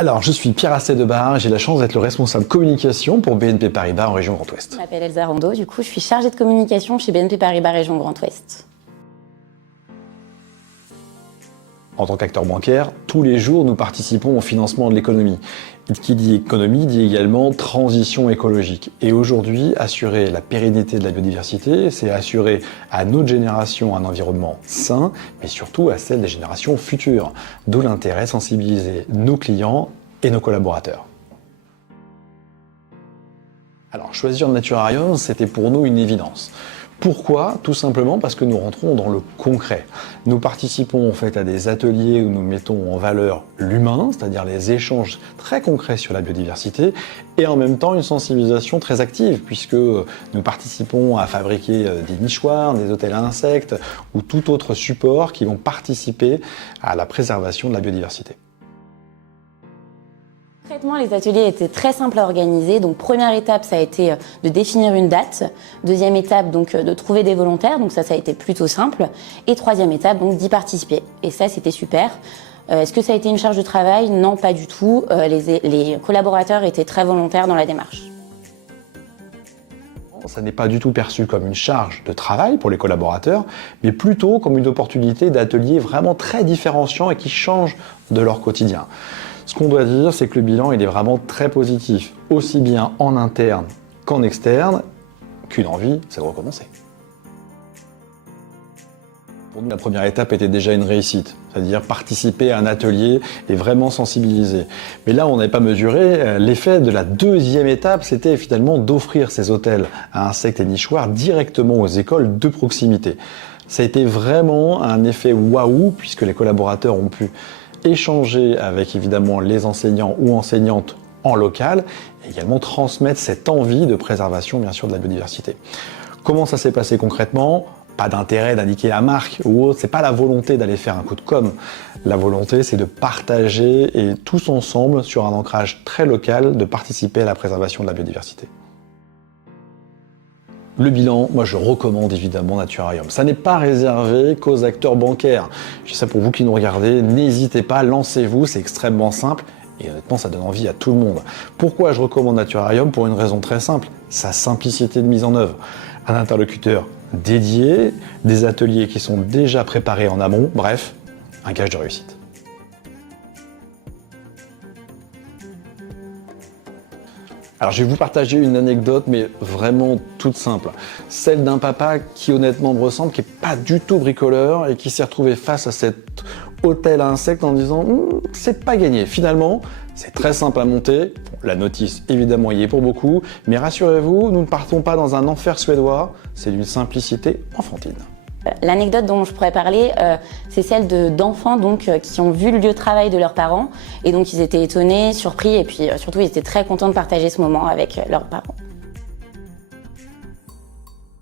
Alors, je suis Pierre Astet-Debar et j'ai la chance d'être le responsable communication pour BNP Paribas en région Grand Ouest. Je m'appelle Elsa Rondeau, du coup je suis chargée de communication chez BNP Paribas région Grand Ouest. En tant qu'acteur bancaire, tous les jours, nous participons au financement de l'économie. Qui dit économie dit également transition écologique. Et aujourd'hui, assurer la pérennité de la biodiversité, c'est assurer à notre génération un environnement sain, mais surtout à celle des générations futures. D'où l'intérêt de sensibiliser nos clients et nos collaborateurs. Alors, choisir Naturarium, c'était pour nous une évidence. Pourquoi? Tout simplement parce que nous rentrons dans le concret. Nous participons en fait à des ateliers où nous mettons en valeur l'humain, c'est-à-dire les échanges très concrets sur la biodiversité, et en même temps une sensibilisation très active, puisque nous participons à fabriquer des nichoirs, des hôtels à insectes, ou tout autre support qui vont participer à la préservation de la biodiversité. Concrètement, les ateliers étaient très simples à organiser. Donc, première étape, ça a été de définir une date. Deuxième étape, donc, de trouver des volontaires. Donc, ça a été plutôt simple. Et troisième étape, donc, d'y participer. Et ça, c'était super. Est-ce que ça a été une charge de travail? Non, pas du tout. Les collaborateurs étaient très volontaires dans la démarche. Ça n'est pas du tout perçu comme une charge de travail pour les collaborateurs, mais plutôt comme une opportunité d'atelier vraiment très différenciant et qui change de leur quotidien. Ce qu'on doit dire, c'est que le bilan, il est vraiment très positif, aussi bien en interne qu'en externe, qu'une envie, c'est de recommencer. Pour nous, la première étape était déjà une réussite, c'est-à-dire participer à un atelier et vraiment sensibiliser. Mais là, on n'avait pas mesuré l'effet de la deuxième étape, c'était finalement d'offrir ces hôtels à insectes et nichoirs directement aux écoles de proximité. Ça a été vraiment un effet waouh, puisque les collaborateurs ont pu échanger avec évidemment les enseignants ou enseignantes en local et également transmettre cette envie de préservation bien sûr de la biodiversité. Comment ça s'est passé concrètement? Pas d'intérêt d'indiquer la marque ou autre, c'est pas la volonté d'aller faire un coup de com'. La volonté c'est de partager et tous ensemble sur un ancrage très local de participer à la préservation de la biodiversité. Le bilan, moi je recommande évidemment Naturarium. Ça n'est pas réservé qu'aux acteurs bancaires. Je dis ça pour vous qui nous regardez, n'hésitez pas, lancez-vous, c'est extrêmement simple et honnêtement ça donne envie à tout le monde. Pourquoi je recommande Naturarium? Pour une raison très simple, sa simplicité de mise en œuvre. Un interlocuteur dédié, des ateliers qui sont déjà préparés en amont, bref, un gage de réussite. Alors je vais vous partager une anecdote, mais vraiment toute simple. Celle d'un papa qui honnêtement me ressemble, qui n'est pas du tout bricoleur et qui s'est retrouvé face à cet hôtel à insectes en disant « c'est pas gagné ». Finalement, c'est très simple à monter. La notice, évidemment, y est pour beaucoup. Mais rassurez-vous, nous ne partons pas dans un enfer suédois. C'est d'une simplicité enfantine. L'anecdote dont je pourrais parler, c'est celle d'enfants qui ont vu le lieu de travail de leurs parents et donc ils étaient étonnés, surpris et puis surtout ils étaient très contents de partager ce moment avec leurs parents.